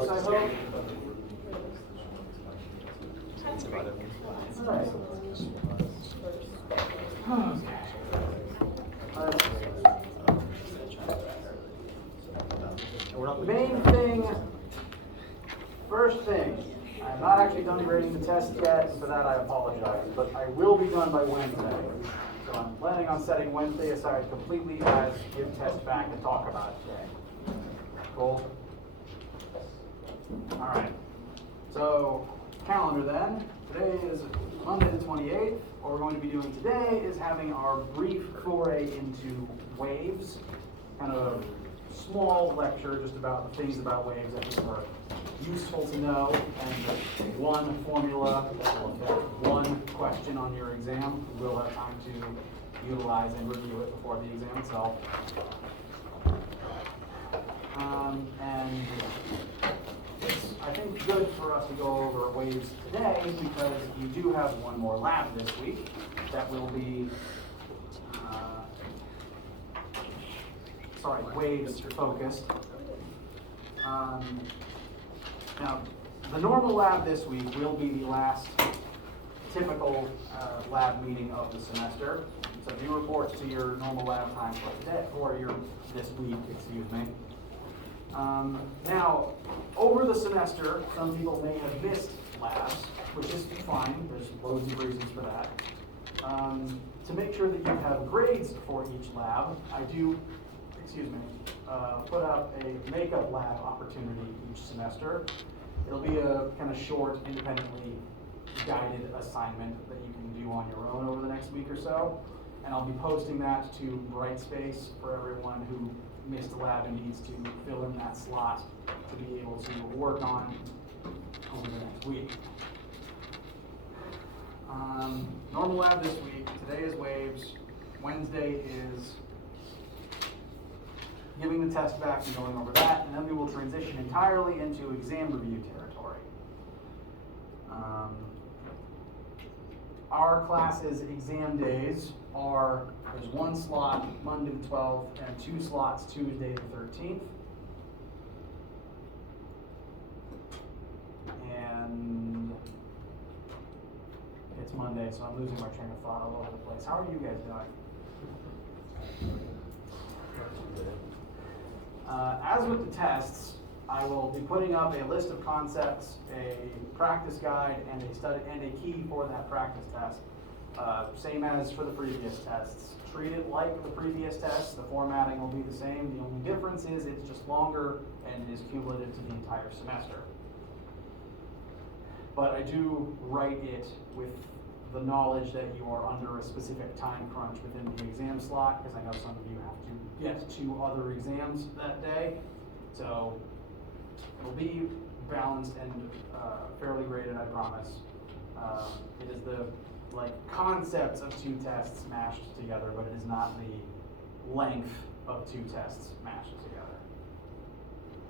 weeks, I hope. Main thing, first thing, I'm not actually done grading the test yet, for that I apologize, but I will be done by Wednesday. So I'm planning on setting Wednesday aside completely as give test back and talk about it today. Cool? All right. So, calendar then. Today is Monday the 28th. What we're going to be doing today is having our brief foray into waves, kind of a small lecture just about the things about waves I think are useful to know, and one formula that will affect one question on your exam. We'll have time to utilize and review it before the exam itself. And it's, I think, good for us to go over waves today because you do have one more lab this week that will be, waves focused. Now, the normal lab this week will be the last typical lab meeting of the semester. So do report to your normal lab time for today, or this week, excuse me. Now, over the semester, some people may have missed labs, which is fine. There's loads of reasons for that. To make sure that you have grades for each lab, I do, put up a makeup lab opportunity each semester. It'll be a kind of short, independently guided assignment that you can do on your own over the next week or so. And I'll be posting that to Brightspace for everyone who missed a lab and needs to fill in that slot to be able to work on over the next week. Normal lab this week. Today is waves. Wednesday is giving the test back and going over that, and then we will transition entirely into exam review territory. Our class's exam days are, there's one slot Monday the 12th and two slots Tuesday the 13th. And it's Monday, so I'm losing my train of thought all over the place. How are you guys doing? As with the tests, I will be putting up a list of concepts, a practice guide, and a key for that practice test. Same as for the previous tests. Treat it like the previous tests. The formatting will be the same. The only difference is it's just longer and is cumulative to the entire semester. But I do write it with the knowledge that you are under a specific time crunch within the exam slot, because I know some of you have to get to other exams that day. So it'll be balanced and fairly graded, I promise. It is the concepts of two tests mashed together, but it is not the length of two tests mashed together.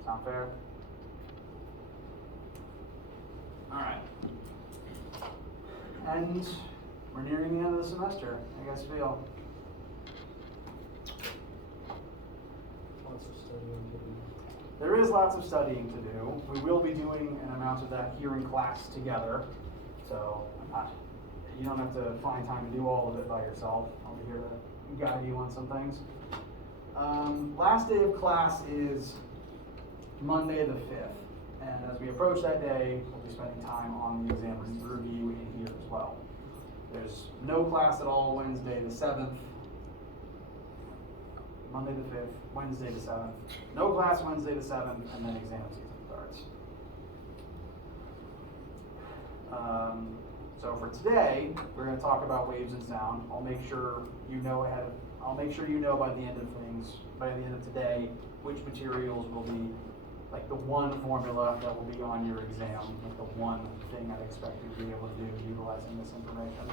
Sound fair? All right. And we're nearing the end of the semester. How you guys feel? Lots of studying to do. There is lots of studying to do. We will be doing an amount of that here in class together. So you don't have to find time to do all of it by yourself. I'll be here to guide you on some things. Last day of class is Monday the 5th. And as we approach that day, we'll be spending time on the exam review in here as well. There's no class at all Wednesday the 7th, Monday the 5th, Wednesday the 7th. No class Wednesday the 7th, and then exam season starts. So for today, we're going to talk about waves and sound. I'll make sure you know by the end of today, which materials will be the one formula that will be on your exam, the one thing I'd expect you to be able to do utilizing this information.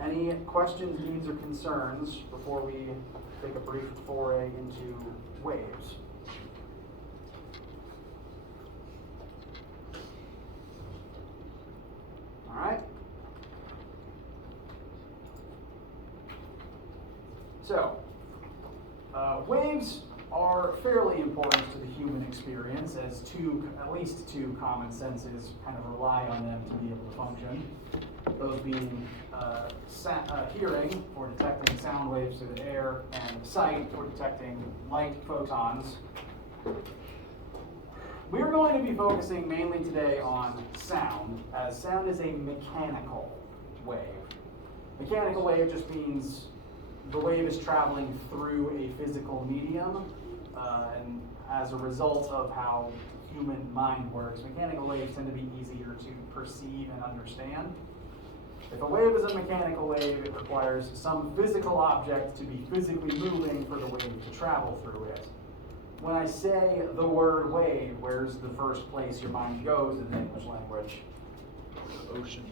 Any questions, needs, or concerns before we take a brief foray into waves? All right. So, waves are fairly important to the human experience, at least two common senses kind of rely on them to be able to function. Those being hearing for detecting sound waves through the air, and sight for detecting light photons. We're going to be focusing mainly today on sound, as sound is a mechanical wave. Mechanical wave just means the wave is traveling through a physical medium, and as a result of how human mind works, mechanical waves tend to be easier to perceive and understand. If a wave is a mechanical wave, it requires some physical object to be physically moving for the wave to travel through it. When I say the word wave, where's the first place your mind goes in the English language? Ocean.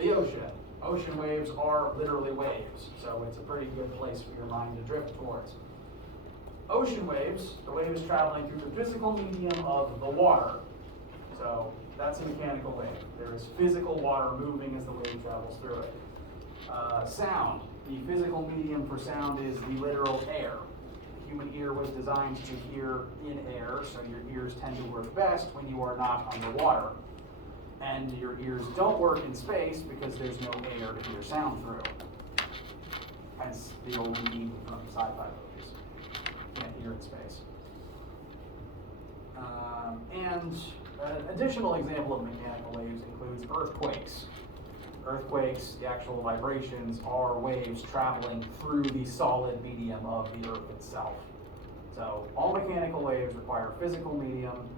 The ocean. Ocean waves are literally waves, so it's a pretty good place for your mind to drift towards. Ocean waves, the wave is traveling through the physical medium of the water. So that's a mechanical wave. There is physical water moving as the wave travels through it. Sound, the physical medium for sound is the literal air. The human ear was designed to hear in air, so your ears tend to work best when you are not underwater. And your ears don't work in space because there's no air to hear sound through. Hence the old meme from sci-fi movies. Can't hear in space. And an additional example of mechanical waves includes earthquakes. Earthquakes, the actual vibrations, are waves traveling through the solid medium of the earth itself. So all mechanical waves require physical medium.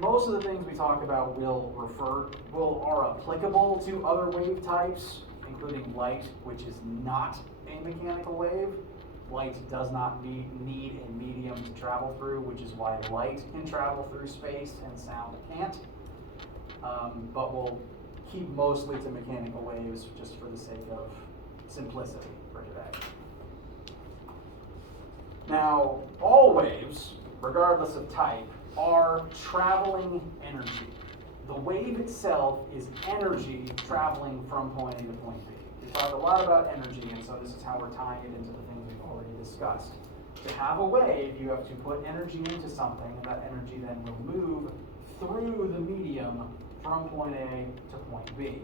Most of the things we talk about are applicable to other wave types, including light, which is not a mechanical wave. Light does not need a medium to travel through, which is why light can travel through space and sound can't. But we'll keep mostly to mechanical waves just for the sake of simplicity for today. Now, all waves, regardless of type, are traveling energy. The wave itself is energy traveling from point A to point B. We talk a lot about energy, and so this is how we're tying it into the things we've already discussed. To have a wave, you have to put energy into something, and that energy then will move through the medium from point A to point B.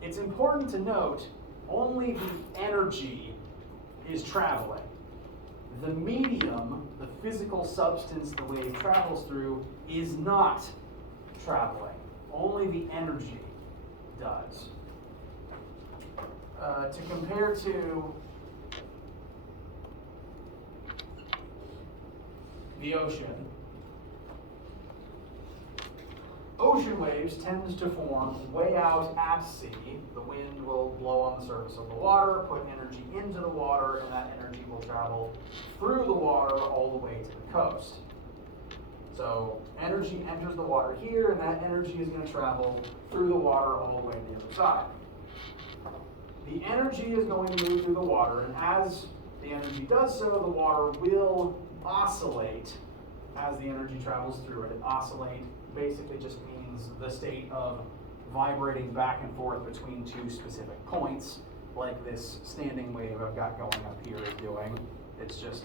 It's important to note, only the energy is traveling. The medium, the physical substance the wave travels through, is not traveling. Only the energy does. To compare to the ocean, ocean waves tend to form way out at sea. The wind will blow on the surface of the water, put energy into the water, and that energy will travel through the water all the way to the coast. So energy enters the water here, and that energy is going to travel through the water all the way to the other side. The energy is going to move through the water, and as the energy does so, the water will oscillate as the energy travels through it. Oscillate basically just means the state of vibrating back and forth between two specific points, like this standing wave I've got going up here is doing. It's just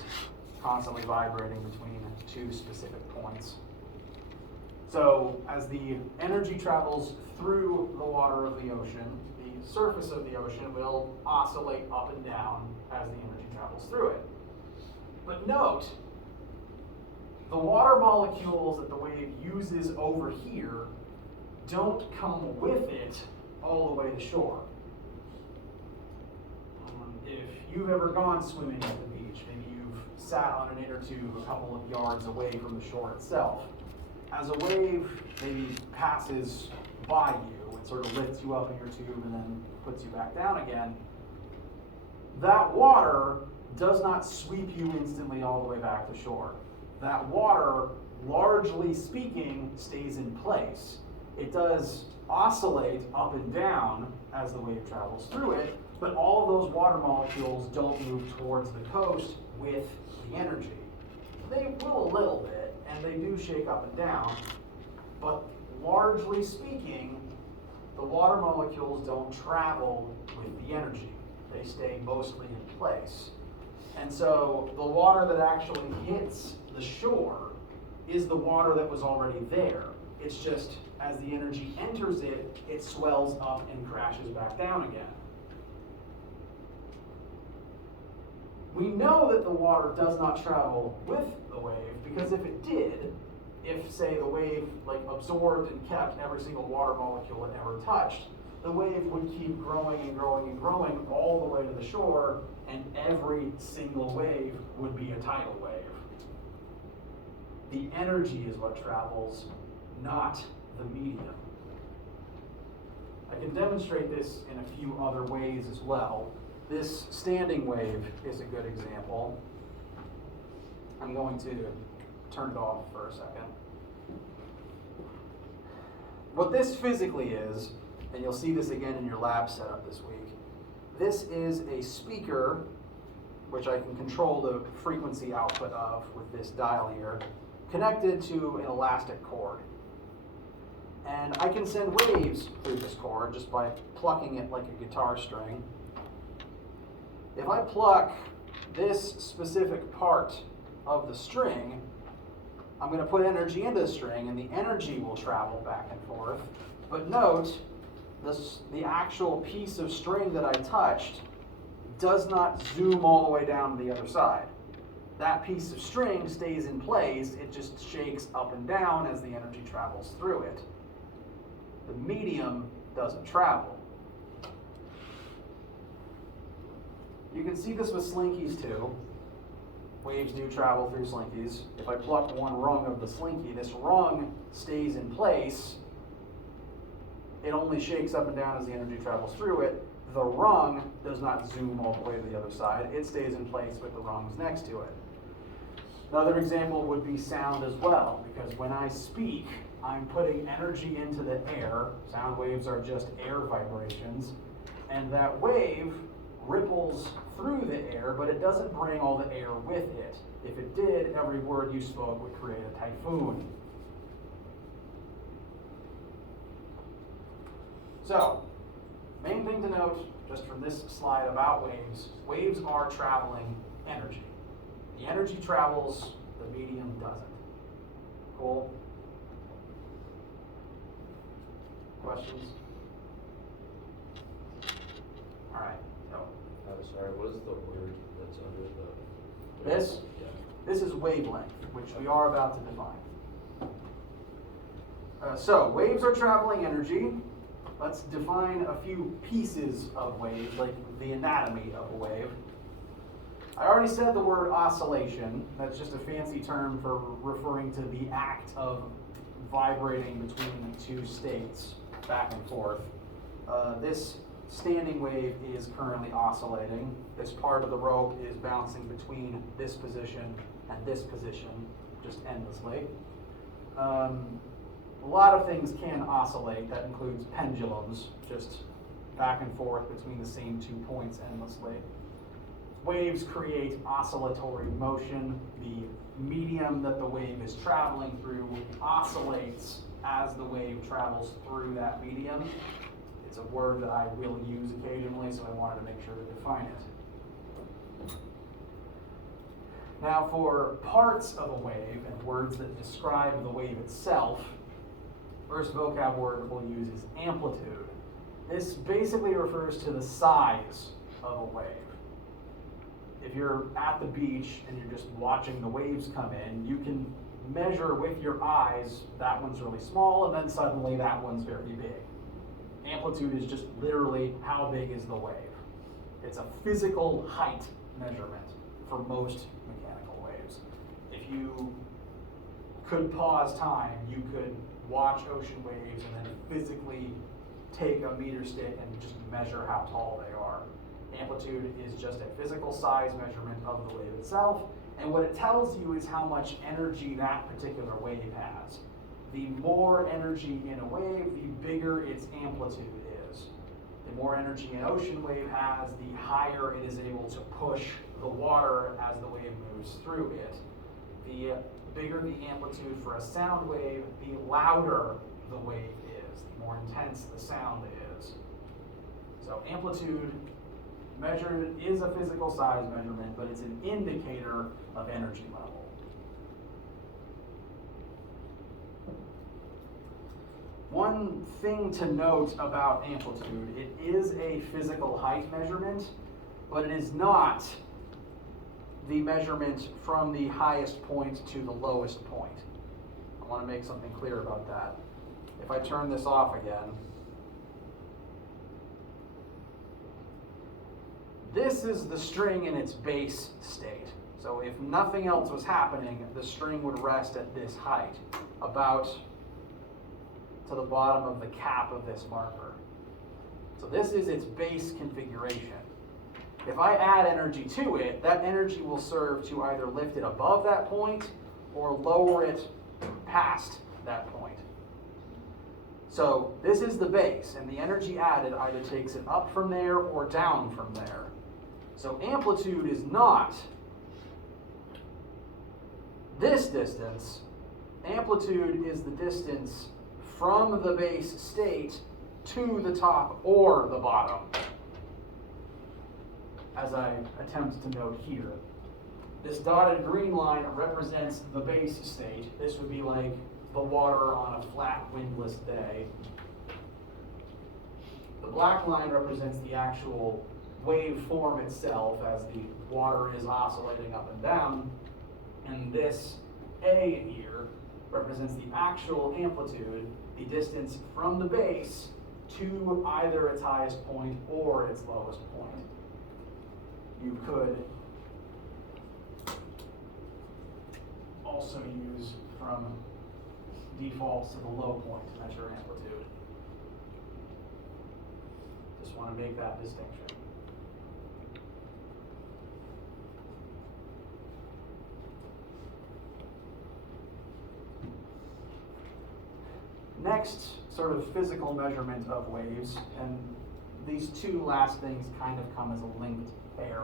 constantly vibrating between two specific points. So as the energy travels through the water of the ocean, the surface of the ocean will oscillate up and down as the energy travels through it. But note, the water molecules that the wave uses over here don't come with it all the way to shore. If you've ever gone swimming at the beach, maybe you've sat on an inner tube a couple of yards away from the shore itself. As a wave maybe passes by you, it sort of lifts you up in your tube and then puts you back down again, that water does not sweep you instantly all the way back to shore. That water, largely speaking, stays in place. It does oscillate up and down as the wave travels through it, but all of those water molecules don't move towards the coast with the energy. They will a little bit, and they do shake up and down, but largely speaking, the water molecules don't travel with the energy. They stay mostly in place. And so the water that actually hits the shore is the water that was already there. It's just as the energy enters it, it swells up and crashes back down again. We know that the water does not travel with the wave, because if it did, if say the wave absorbed and kept every single water molecule it ever touched, the wave would keep growing and growing and growing all the way to the shore, and every single wave would be a tidal wave. The energy is what travels, not the medium. I can demonstrate this in a few other ways as well. This standing wave is a good example. I'm going to turn it off for a second. What this physically is, and you'll see this again in your lab setup this week, this is a speaker, which I can control the frequency output of with this dial here, connected to an elastic cord. And I can send waves through this cord just by plucking it like a guitar string. If I pluck this specific part of the string, I'm going to put energy into the string, and the energy will travel back and forth. But note, the actual piece of string that I touched does not zoom all the way down to the other side. That piece of string stays in place, it just shakes up and down as the energy travels through it. The medium doesn't travel. You can see this with slinkies too. Waves do travel through slinkies. If I pluck one rung of the slinky, this rung stays in place. It only shakes up and down as the energy travels through it. The rung does not zoom all the way to the other side. It stays in place with the rungs next to it. Another example would be sound as well, because when I speak, I'm putting energy into the air. Sound waves are just air vibrations. And that wave ripples through the air, but it doesn't bring all the air with it. If it did, every word you spoke would create a typhoon. So, main thing to note, just from this slide about waves, waves are traveling energy. The energy travels, the medium doesn't. Cool? Questions? All right, so. I'm sorry, what is the word that's under the... This? Yeah. This is wavelength, which we are about to define. So, waves are traveling energy. Let's define a few pieces of waves, like the anatomy of a wave. I already said the word oscillation. That's just a fancy term for referring to the act of vibrating between two states, back and forth. This standing wave is currently oscillating. This part of the rope is bouncing between this position and this position, just endlessly. A lot of things can oscillate. That includes pendulums, just back and forth between the same 2 points endlessly. Waves create oscillatory motion. The medium that the wave is traveling through oscillates as the wave travels through that medium. It's a word that I will use occasionally, so I wanted to make sure to define it. Now, for parts of a wave and words that describe the wave itself, first vocab word we'll use is amplitude. This basically refers to the size of a wave. If you're at the beach and you're just watching the waves come in, you can measure with your eyes, that one's really small, and then suddenly that one's very big. Amplitude is just literally how big is the wave. It's a physical height measurement for most mechanical waves. If you could pause time, you could watch ocean waves and then physically take a meter stick and just measure how tall they are. Amplitude is just a physical size measurement of the wave itself, and what it tells you is how much energy that particular wave has. The more energy in a wave, the bigger its amplitude is. The more energy an ocean wave has, the higher it is able to push the water as the wave moves through it. The bigger the amplitude for a sound wave, the louder the wave is, the more intense the sound is. So amplitude measured is a physical size measurement, but it's an indicator of energy level. One thing to note about amplitude, it is a physical height measurement, but it is not the measurement from the highest point to the lowest point. I want to make something clear about that. If I turn this off again, this is the string in its base state. So if nothing else was happening, the string would rest at this height, about to the bottom of the cap of this marker. So this is its base configuration. If I add energy to it, that energy will serve to either lift it above that point or lower it past that point. So this is the base, and the energy added either takes it up from there or down from there. So amplitude is not this distance. Amplitude is the distance from the base state to the top or the bottom, as I attempt to note here. This dotted green line represents the base state. This would be like the water on a flat, windless day. The black line represents the actual waveform itself as the water is oscillating up and down. And this A here represents the actual amplitude, the distance from the base to either its highest point or its lowest point. You could also use from default to the low point to measure amplitude. Just want to make that distinction. Next, sort of physical measurement of waves, and these two last things kind of come as a linked pair.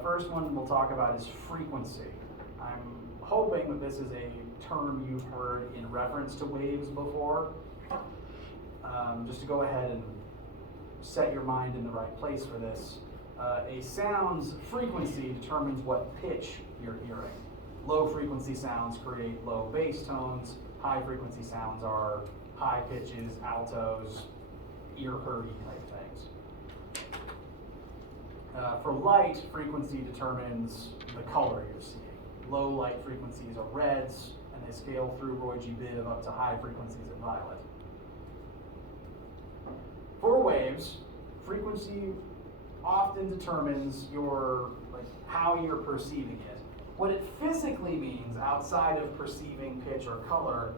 First one we'll talk about is frequency. I'm hoping that this is a term you've heard in reference to waves before. Just to go ahead and set your mind in the right place for this. A sound's frequency determines what pitch you're hearing. Low frequency sounds create low bass tones. High frequency sounds are high pitches, altos, ear-hurty type things. For light, frequency determines the color you're seeing. Low light frequencies are reds, and they scale through Roy G. Biv up to high frequencies at violet. For waves, frequency often determines how you're perceiving it. What it physically means, outside of perceiving pitch or color,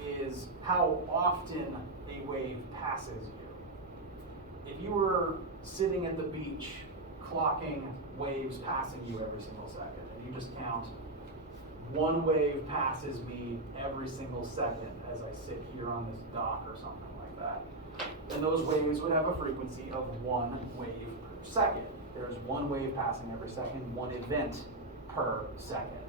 is how often a wave passes you. If you were sitting at the beach clocking waves passing you every single second, and you just count, one wave passes me every single second as I sit here on this dock or something like that, then those waves would have a frequency of 1 wave per second. There's 1 wave passing every second, 1 event per second.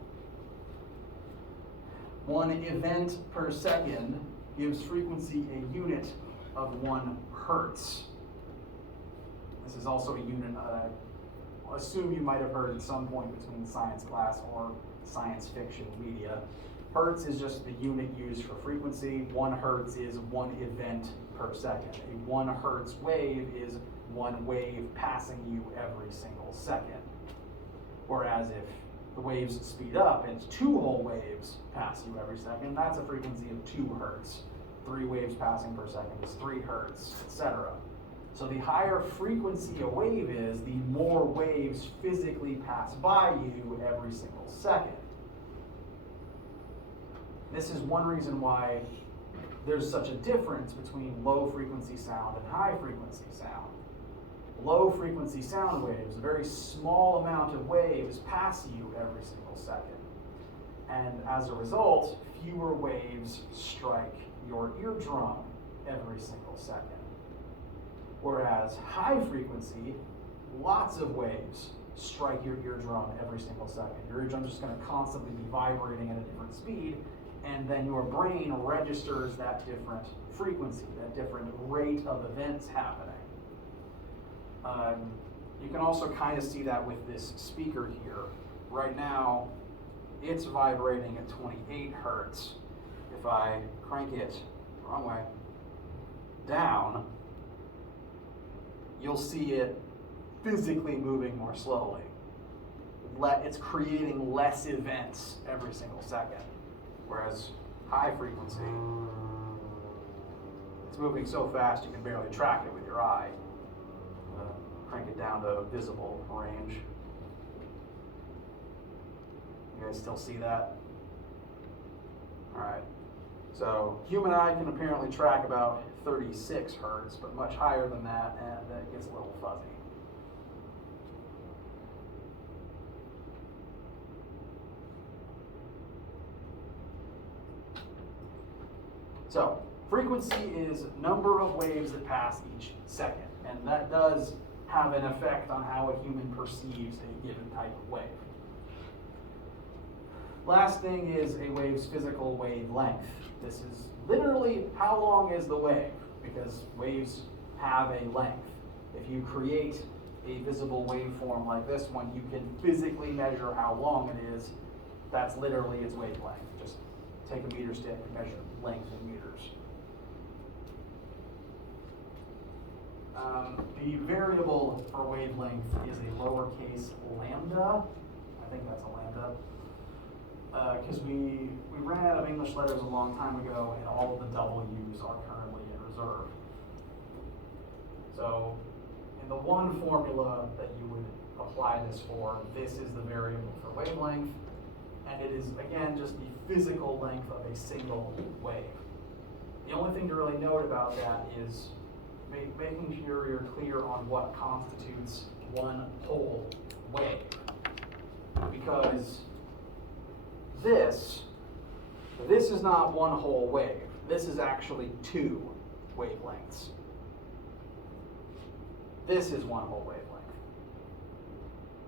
1 event per second gives frequency a unit of 1 hertz. This is also a unit I assume you might have heard at some point between science class or science fiction media. Hertz is just the unit used for frequency. 1 hertz is 1 event per second. A 1 hertz wave is 1 wave passing you every single second. Whereas if the waves speed up and 2 whole waves pass you every second, that's a frequency of 2 hertz. 3 waves passing per second is 3 hertz, etc. So the higher frequency a wave is, the more waves physically pass by you every single second. This is one reason why there's such a difference between low frequency sound and high frequency sound. Low frequency sound waves, a very small amount of waves pass you every single second. And as a result, fewer waves strike your eardrum every single second. Whereas high frequency, lots of waves strike your eardrum every single second. Your eardrum's just going to constantly be vibrating at a different speed, and then your brain registers that different frequency, that different rate of events happening. You can also kind of see that with this speaker here. Right now, it's vibrating at 28 hertz. If I crank it wrong way, down, you'll see it physically moving more slowly. It's creating less events every single second. Whereas high frequency, it's moving so fast you can barely track it with your eye. Crank it down to visible range. You guys still see that? All right. So human eye can apparently track about 36 hertz, but much higher than that, and then it gets a little fuzzy. So frequency is number of waves that pass each second, and that does have an effect on how a human perceives a given type of wave. Last thing is a wave's physical wavelength. This is literally how long is the wave, because waves have a length. If you create a visible waveform like this one, you can physically measure how long it is. That's literally its wavelength. Just take a meter stick and measure length in meters. The variable for wavelength is a lowercase lambda. I think that's a lambda. Because we ran out of English letters a long time ago, and all of the W's are currently in reserve. So in the one formula that you would apply this for, this is the variable for wavelength, and it is, again, just the physical length of a single wave. The only thing to really note about that is making sure you're clear on what constitutes one whole wave. Because this is not one whole wave. This is actually two wavelengths. This is one whole wavelength.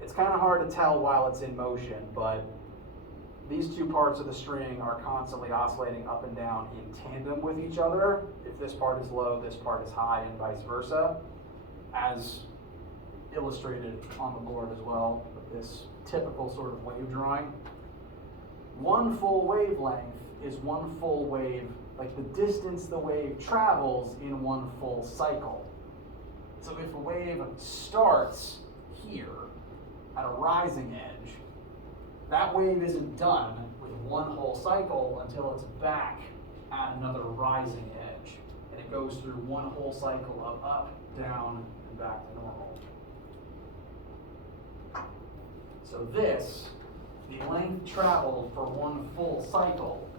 It's kind of hard to tell while it's in motion, but these two parts of the string are constantly oscillating up and down in tandem with each other. If this part is low, this part is high, and vice versa, as illustrated on the board as well with this typical sort of wave drawing. One full wavelength is one full wave, like the distance the wave travels in one full cycle. So if a wave starts here at a rising edge, that wave isn't done with one whole cycle until it's back at another rising edge. And it goes through one whole cycle of up, down, and back to normal. So this, the length traveled for one full cycle,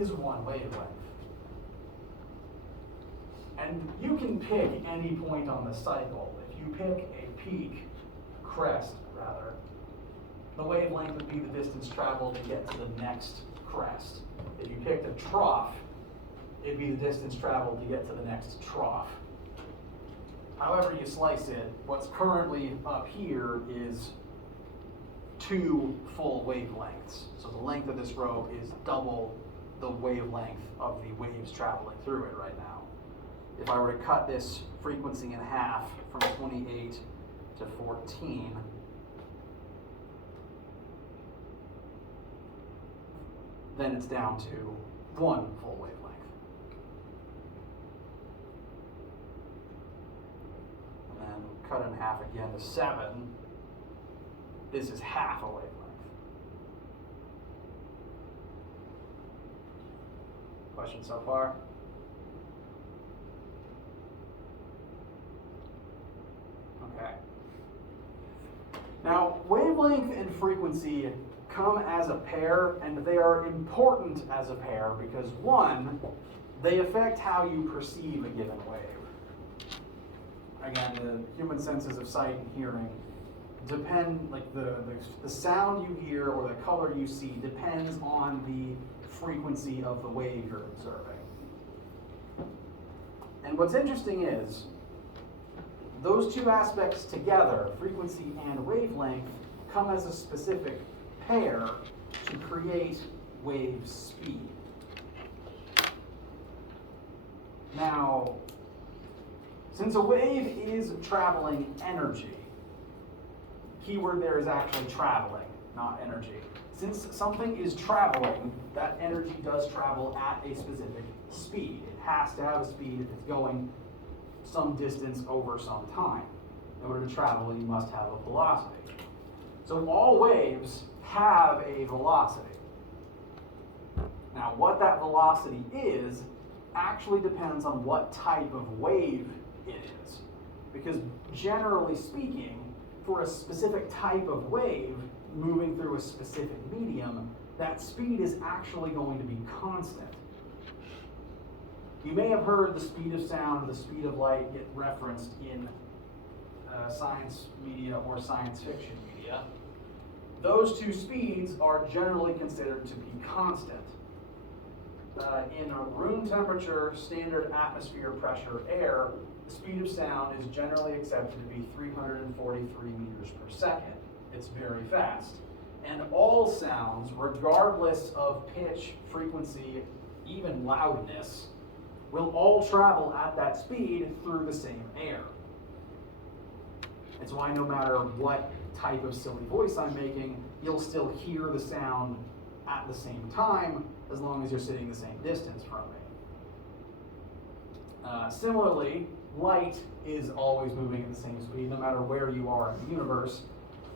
is one wavelength. And you can pick any point on the cycle. If you pick a peak, crest rather, the wavelength would be the distance traveled to get to the next crest. If you picked a trough, it'd be the distance traveled to get to the next trough. However you slice it, what's currently up here is two full wavelengths. So the length of this rope is double the wavelength of the waves traveling through it right now. If I were to cut this frequency in half from 28 to 14, then it's down to one full wavelength. And then cut in half again to 7. This is half a wavelength. Questions so far? Okay. Now, wavelength and frequency come as a pair, and they are important as a pair because, one, they affect how you perceive a given wave. Again, the human senses of sight and hearing depend, like the sound you hear or the color you see depends on the frequency of the wave you're observing. And what's interesting is, those two aspects together, frequency and wavelength, come as a specific pair to create wave speed. Now, since a wave is traveling energy, keyword there is actually traveling, not energy. since something is traveling, that energy does travel at a specific speed. It has to have a speed if it's going some distance over some time. In order to travel, you must have a velocity. So all waves have a velocity. Now, what that velocity is actually depends on what type of wave it is. Because generally speaking, for a specific type of wave moving through a specific medium, that speed is actually going to be constant. You may have heard the speed of sound, the speed of light get referenced in science media or science fiction media. Those two speeds are generally considered to be constant. In a room temperature, standard atmosphere pressure air, the speed of sound is generally accepted to be 343 meters per second. It's very fast. And all sounds, regardless of pitch, frequency, even loudness, will all travel at that speed through the same air. It's why no matter what type of silly voice I'm making, you'll still hear the sound at the same time as long as you're sitting the same distance from me. Similarly, light is always moving at the same speed no matter where you are in the universe.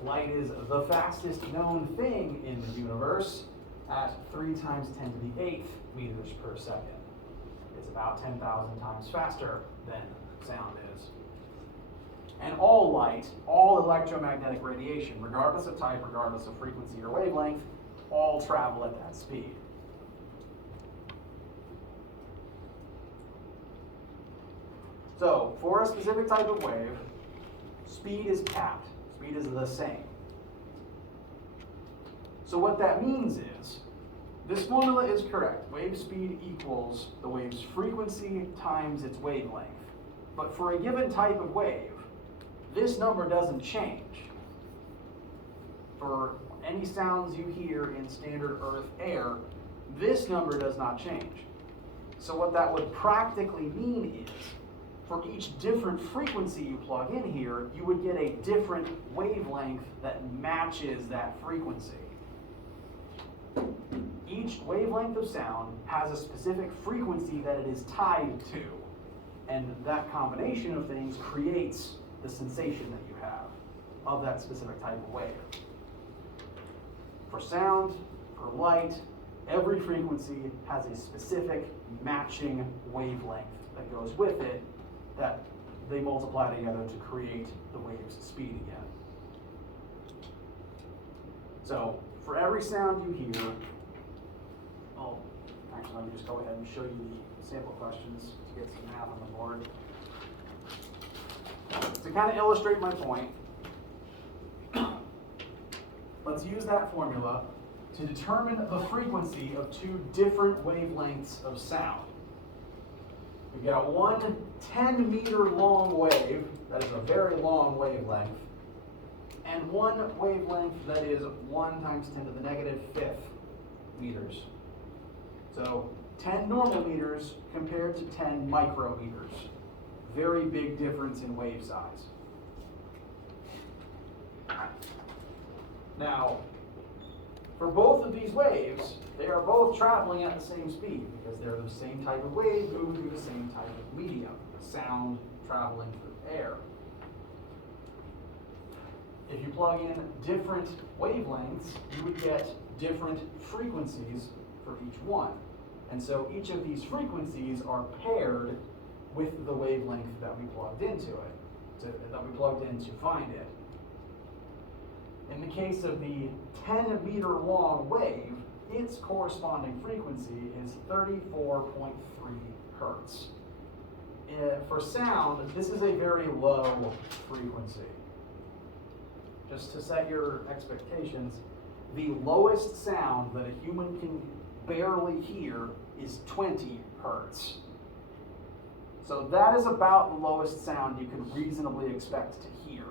Light is the fastest known thing in the universe at 3 times 10 to the 8th meters per second. It's about 10,000 times faster than sound is. And all light, all electromagnetic radiation, regardless of type, regardless of frequency or wavelength, all travel at that speed. So, for a specific type of wave, speed is capped. Speed is the same. So what that means is, this formula is correct. Wave speed equals the wave's frequency times its wavelength. But for a given type of wave, this number doesn't change. For any sounds you hear in standard Earth air, this number does not change. So what that would practically mean is, for each different frequency you plug in here, you would get a different wavelength that matches that frequency. Each wavelength of sound has a specific frequency that it is tied to, and that combination of things creates the sensation that you have of that specific type of wave. For sound, for light, every frequency has a specific matching wavelength that goes with it that they multiply together to create the wave's speed again. So for every sound you hear, actually let me just go ahead and show you the sample questions to get some math on the board. To kind of illustrate my point, let's use that formula to determine the frequency of 2 different wavelengths of sound. We've got one 10-meter long wave, that is a very long wavelength, and one wavelength that is 1 times 10 to the negative 5th meters. So 10 normal meters compared to 10 micrometers. Very big difference in wave size. Now, for both of these waves, they are both traveling at the same speed because they're the same type of wave moving through the same type of medium, sound traveling through air. If you plug in different wavelengths, you would get different frequencies for each one. And so each of these frequencies are paired with the wavelength that we plugged into it, that we plugged in to find it. In the case of the 10-meter long wave, its corresponding frequency is 34.3 hertz. For sound, this is a very low frequency. Just to set your expectations, the lowest sound that a human can barely hear is 20 hertz. So that is about the lowest sound you can reasonably expect to hear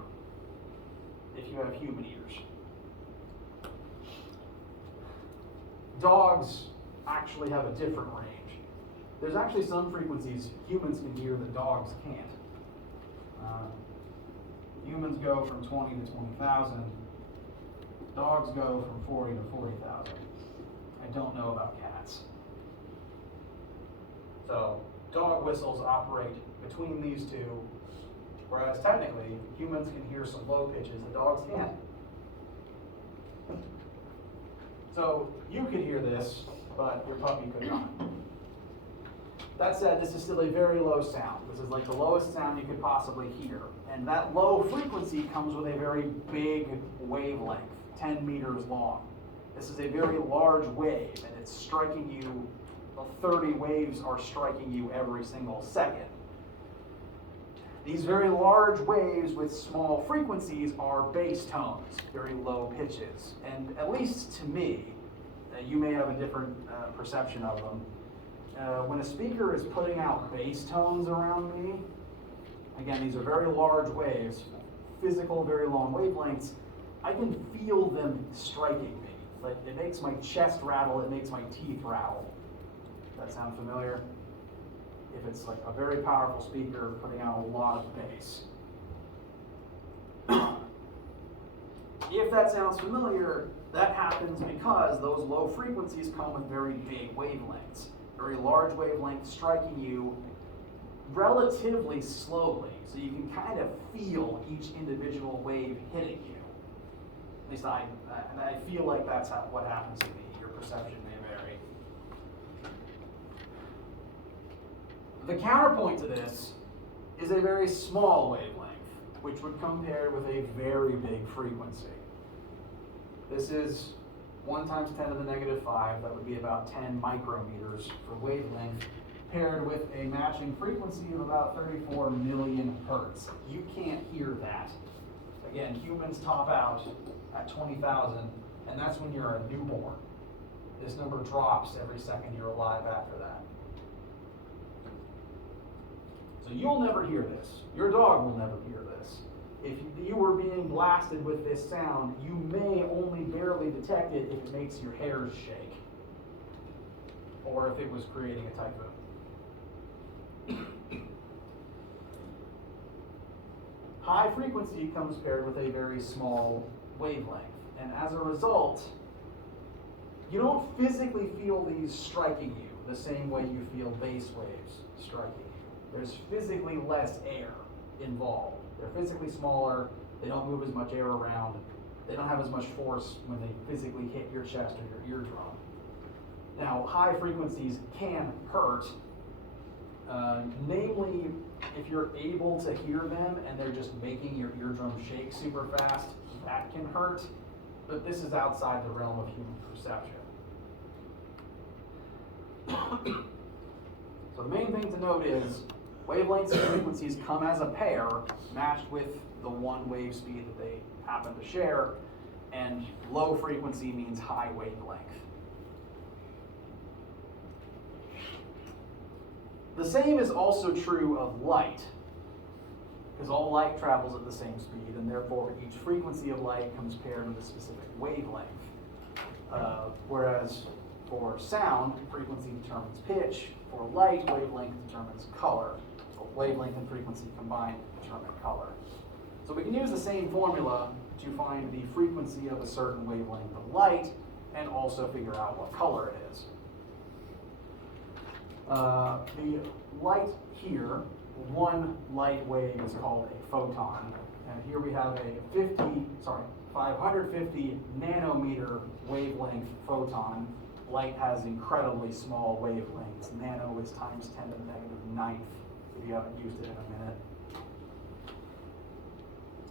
if you have human ears. Dogs actually have a different range. There's actually some frequencies humans can hear that dogs can't. Humans go from 20 to 20,000. Dogs go from 40 to 40,000. I don't know about cats. So dog whistles operate between these two, whereas technically humans can hear some low pitches that dogs can't. So you could hear this, but your puppy could not. That said, this is still a very low sound. This is like the lowest sound you could possibly hear. And that low frequency comes with a very big wavelength, 10 meters long. This is a very large wave, and it's striking you, 30 waves are striking you every single second. These very large waves with small frequencies are bass tones, very low pitches. And at least to me, you may have a different perception of them. When a speaker is putting out bass tones around me, again, these are very large waves, physical, very long wavelengths, I can feel them striking me. Like, it makes my chest rattle, it makes my teeth rattle. Does that sound familiar? If it's like a very powerful speaker putting out a lot of bass. If that sounds familiar, that happens because those low frequencies come with very big wavelengths. Very large wavelengths striking you relatively slowly, so you can kind of feel each individual wave hitting you. At least I feel like that's what happens to me. Your perception may vary. The counterpoint to this is a very small wavelength, which would compare with a very big frequency. This is 1 times 10 to the negative 5, that would be about 10 micrometers for wavelength, paired with a matching frequency of about 34 million hertz. You can't hear that. Again, humans top out at 20,000, and that's when you're a newborn. This number drops every second you're alive after that. So you'll never hear this. Your dog will never hear this. If you were being blasted with this sound, you may only barely detect it if it makes your hairs shake, or if it was creating a typhoon. High frequency comes paired with a very small wavelength, and as a result, you don't physically feel these striking you the same way you feel bass waves striking you. There's physically less air involved. They're physically smaller, they don't move as much air around, they don't have as much force when they physically hit your chest or your eardrum. Now, high frequencies can hurt, namely if you're able to hear them and they're just making your eardrum shake super fast, that can hurt, but this is outside the realm of human perception. So the main thing to note is wavelengths and frequencies come as a pair, matched with the one wave speed that they happen to share, and low frequency means high wavelength. The same is also true of light, because all light travels at the same speed, and therefore each frequency of light comes paired with a specific wavelength. Whereas for sound, frequency determines pitch. For light, wavelength determines color. Wavelength and frequency combined determine color. So we can use the same formula to find the frequency of a certain wavelength of light and also figure out what color it is. The light here, one light wave is called a photon. And here we have a 550 nanometer wavelength photon. Light has incredibly small wavelengths. Nano is times 10 to the negative 9th, if you haven't used it in a minute.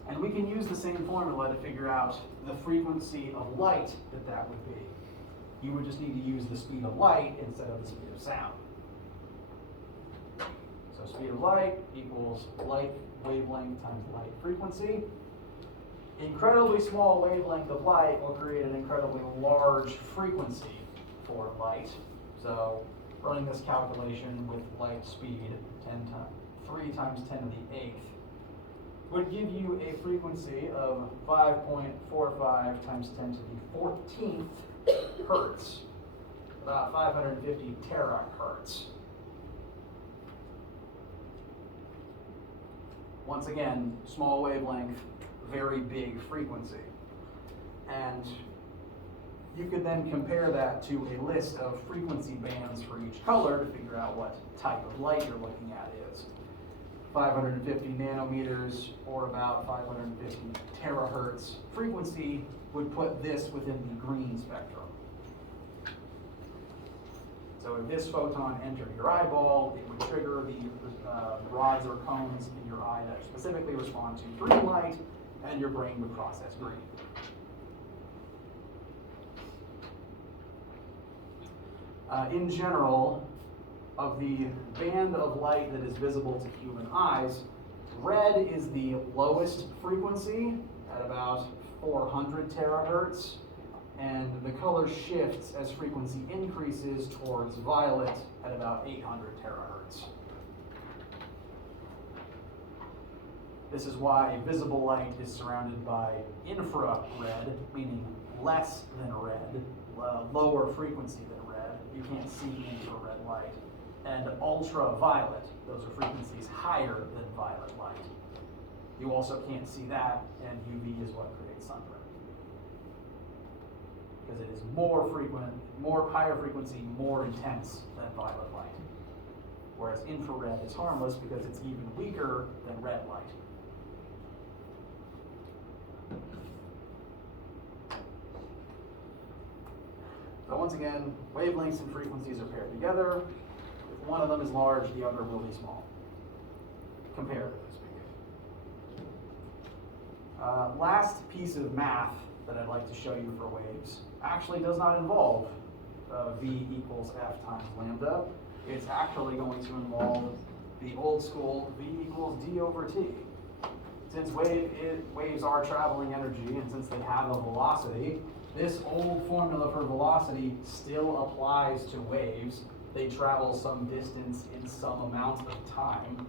And we can use the same formula to figure out the frequency of light that would be. You would just need to use the speed of light instead of the speed of sound. So speed of light equals light wavelength times light frequency. Incredibly small wavelength of light will create an incredibly large frequency for light. So running this calculation with light speed, 3 times 10 to the 8th, would give you a frequency of 5.45 times 10 to the 14th hertz, about 550 terahertz. Once again, small wavelength, very big frequency. And you could then compare that to a list of frequency bands for each color to figure out what type of light you're looking at is. 550 nanometers or about 550 terahertz frequency would put this within the green spectrum. So if this photon entered your eyeball, it would trigger the rods or cones in your eye that specifically respond to green light, and your brain would process green. In general, of the band of light that is visible to human eyes, red is the lowest frequency at about 400 terahertz, and the color shifts as frequency increases towards violet at about 800 terahertz. This is why visible light is surrounded by infrared, meaning less than red, lower frequency than red. You can't see infrared light. And ultraviolet, those are frequencies higher than violet light. You also can't see that, and UV is what creates sunburn. Because it is more frequent, higher frequency, more intense than violet light. Whereas infrared is harmless because it's even weaker than red light. So once again, wavelengths and frequencies are paired together. If one of them is large, the other will be small, comparatively speaking. Last piece of math that I'd like to show you for waves actually does not involve V equals F times lambda. It's actually going to involve the old school V equals D over T. Since waves are traveling energy, and since they have a velocity, this old formula for velocity still applies to waves. They travel some distance in some amount of time.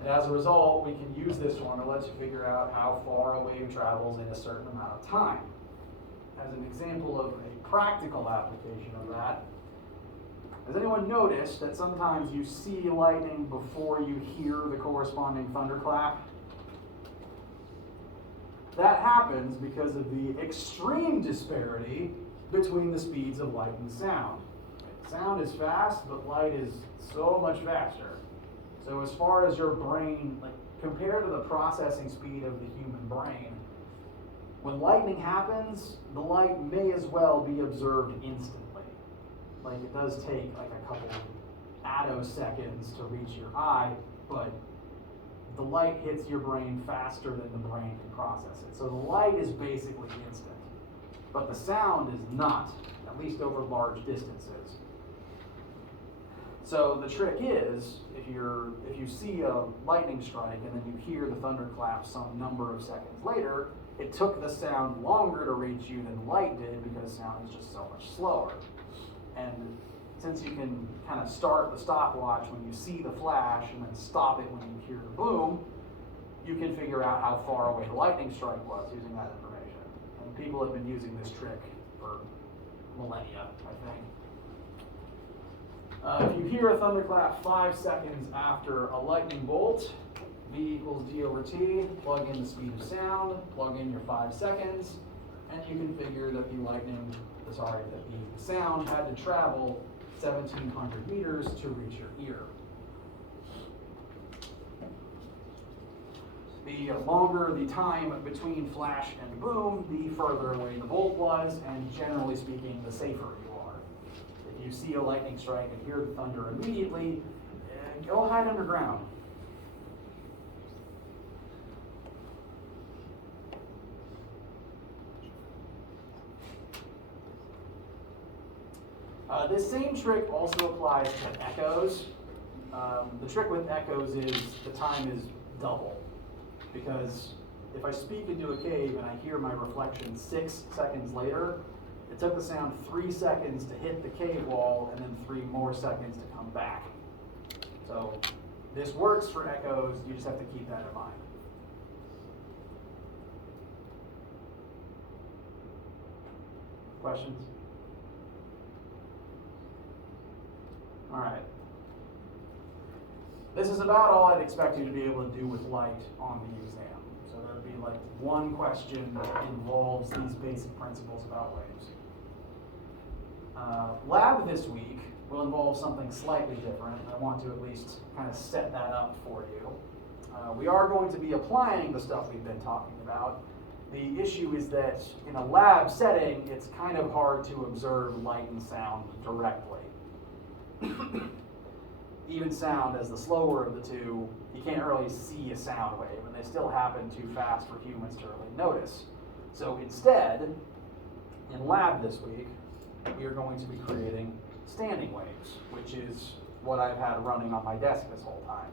And as a result, we can use this formula to figure out how far a wave travels in a certain amount of time. As an example of a practical application of that, has anyone noticed that sometimes you see lightning before you hear the corresponding thunderclap? That happens because of the extreme disparity between the speeds of light and sound. Sound is fast, but light is so much faster. So as far as your brain, compared to the processing speed of the human brain, when lightning happens, the light may as well be observed instantly. It does take a couple attoseconds to reach your eye, but the light hits your brain faster than the brain can process it. So the light is basically instant, but the sound is not, at least over large distances. So the trick is, if you see a lightning strike and then you hear the thunderclap some number of seconds later, it took the sound longer to reach you than light did because sound is just so much slower. And since you can kind of start the stopwatch when you see the flash and then stop it when you hear the boom, you can figure out how far away the lightning strike was using that information. And people have been using this trick for millennia, I think. If you hear a thunderclap 5 seconds after a lightning bolt, V equals D over T, plug in the speed of sound, plug in your 5 seconds, and you can figure that the sound had to travel 1,700 meters to reach your ear. The longer the time between flash and boom, the further away the bolt was, and generally speaking, the safer you are. If you see a lightning strike and hear the thunder immediately, go hide underground. This same trick also applies to echoes. The trick with echoes is the time is double. Because if I speak into a cave and I hear my reflection 6 seconds later, it took the sound 3 seconds to hit the cave wall and then 3 more seconds to come back. So this works for echoes, you just have to keep that in mind. Questions? All right. This is about all I'd expect you to be able to do with light on the exam. So there would be like one question involves these basic principles about waves. Lab this week will involve something slightly different. I want to at least kind of set that up for you. We are going to be applying the stuff we've been talking about. The issue is that in a lab setting, it's kind of hard to observe light and sound directly. Even sound, as the slower of the two, you can't really see a sound wave, and they still happen too fast for humans to really notice. So instead, in lab this week, we are going to be creating standing waves, which is what I've had running on my desk this whole time.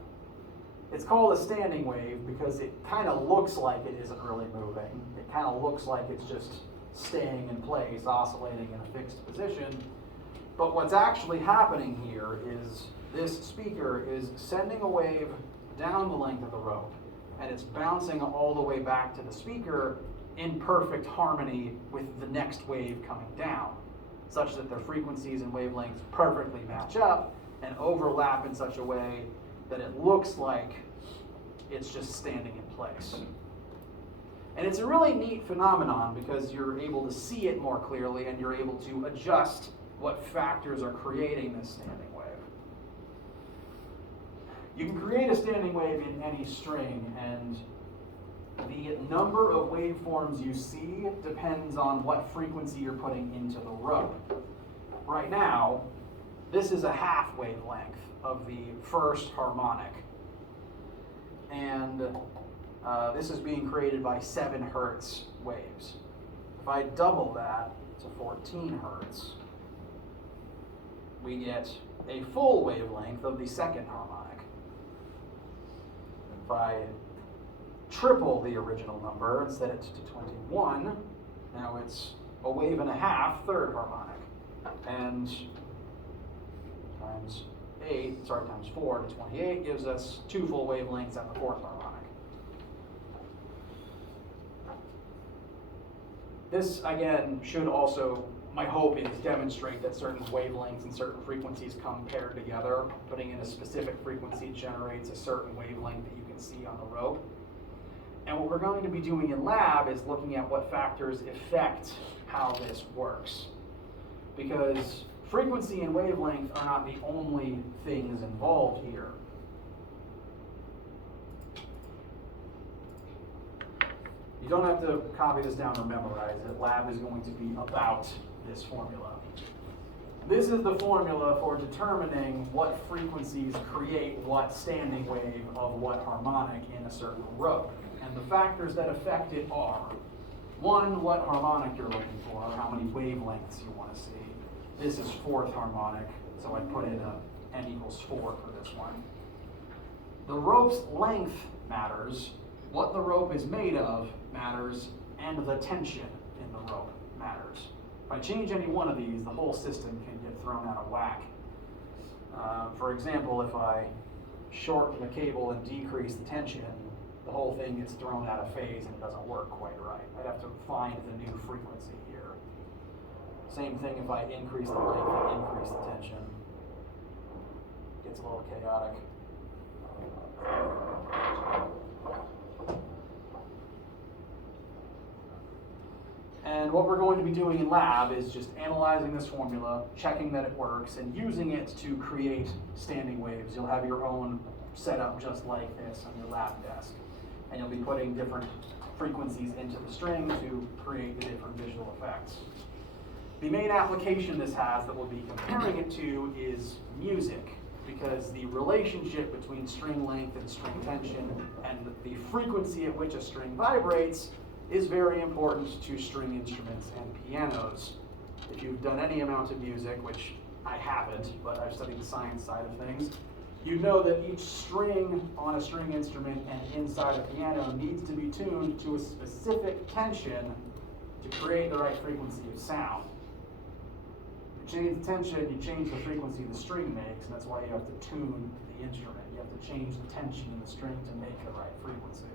It's called a standing wave because it kind of looks like it isn't really moving. It kind of looks like it's just staying in place, oscillating in a fixed position. But what's actually happening here is this speaker is sending a wave down the length of the rope, and it's bouncing all the way back to the speaker in perfect harmony with the next wave coming down, such that their frequencies and wavelengths perfectly match up and overlap in such a way that it looks like it's just standing in place. And it's a really neat phenomenon because you're able to see it more clearly and you're able to adjust what factors are creating this standing wave. You can create a standing wave in any string, and the number of waveforms you see depends on what frequency you're putting into the rope. Right now, this is a half wavelength of the first harmonic. And this is being created by 7 hertz waves. If I double that to 14 hertz, we get a full wavelength of the second harmonic. If I triple the original number and set it to 21, now it's a wave and a half third harmonic. And times 4 to 28 gives us 2 full wavelengths at the fourth harmonic. This, again, should also, my hope is, demonstrate that certain wavelengths and certain frequencies come paired together. Putting in a specific frequency generates a certain wavelength that you can see on the rope. And what we're going to be doing in lab is looking at what factors affect how this works. Because frequency and wavelength are not the only things involved here. You don't have to copy this down or memorize it. Lab is going to be about this formula. This is the formula for determining what frequencies create what standing wave of what harmonic in a certain rope. And the factors that affect it are, 1, what harmonic you're looking for, how many wavelengths you want to see. This is fourth harmonic, so I put in a n equals 4 for this one. The rope's length matters, what the rope is made of matters, and the tension in the rope matters. If I change any one of these, the whole system can get thrown out of whack. For example, if I shorten the cable and decrease the tension, the whole thing gets thrown out of phase and it doesn't work quite right. I'd have to find the new frequency here. Same thing if I increase the length and increase the tension. It gets a little chaotic. And what we're going to be doing in lab is just analyzing this formula, checking that it works, and using it to create standing waves. You'll have your own setup just like this on your lab desk. And you'll be putting different frequencies into the string to create the different visual effects. The main application this has that we'll be comparing it to is music, because the relationship between string length and string tension and the frequency at which a string vibrates is very important to string instruments and pianos. If you've done any amount of music, which I haven't, but I've studied the science side of things, you know that each string on a string instrument and inside a piano needs to be tuned to a specific tension to create the right frequency of sound. You change the tension, you change the frequency the string makes, and that's why you have to tune the instrument. You have to change the tension in the string to make the right frequency.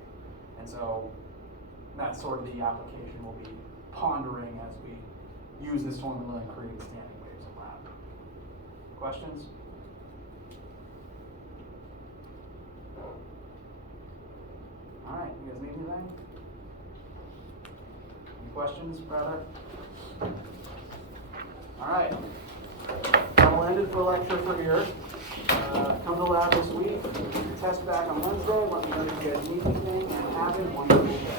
And so that's sort of the application we'll be pondering as we use this formula and create standing waves in lab. Questions? All right, you guys need anything? questions, rather? All right. That'll end it for lecture for here. Come to lab this week. Test back on Wednesday. Let me know if you guys need anything and have it. Wonderful.